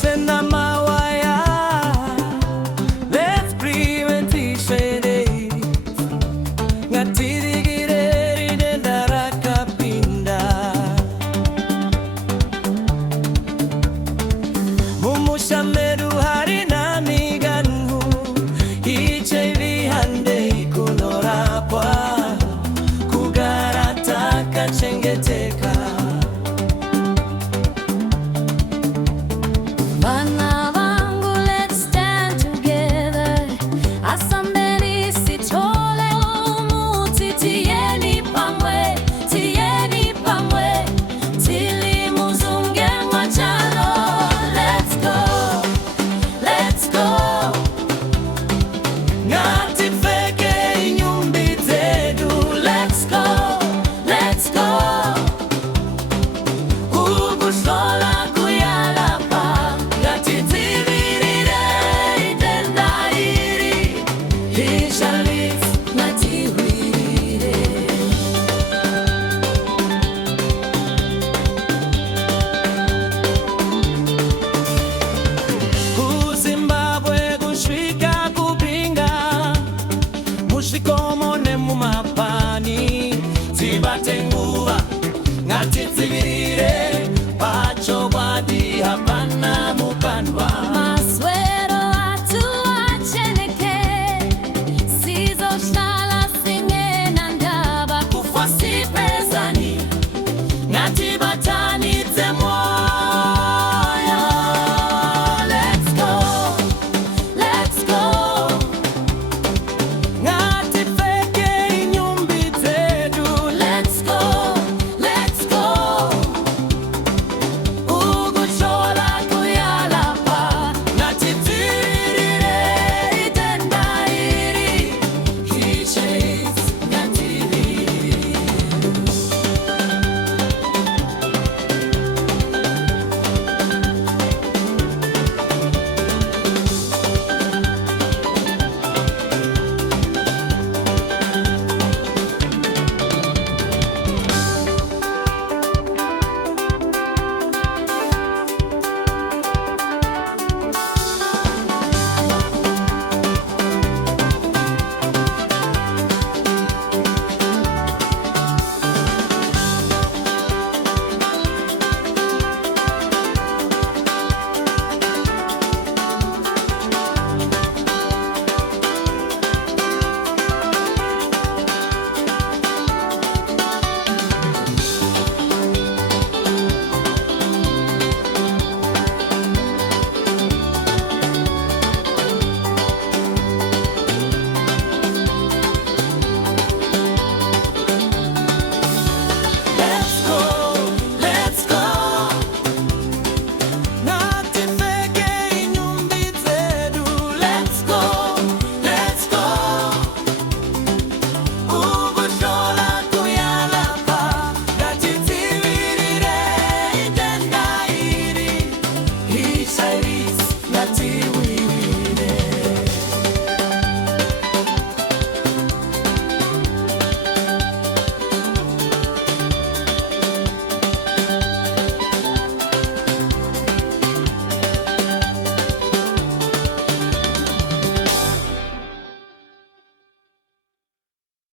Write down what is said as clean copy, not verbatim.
Tatenda Mawaya, let's prevent HIV and AIDS. Ngatidzivirirei denda rakapinda. Mumusha medu harina miganhu, HIV handei kunorapwa, Kugara takachengeteka. Vana, vangu, let's stand together. Asambeni, sithole, umuthi, Tiyeni, pamwe, Tili, muuzumge, mwachalo. Let's go, let's go. Ngatipfekei nhumbi dzedu. Let's go, let's go. Ukuhlola kuyalapha. Ngatidzivirirei denda iri. He shall live. Ngatihwirire. KuZimbabwe kusvika kupinga, muzvikomo nemumapani. Tibate nguva, ngatidzivirire, pachokwadi hapana mukanwa.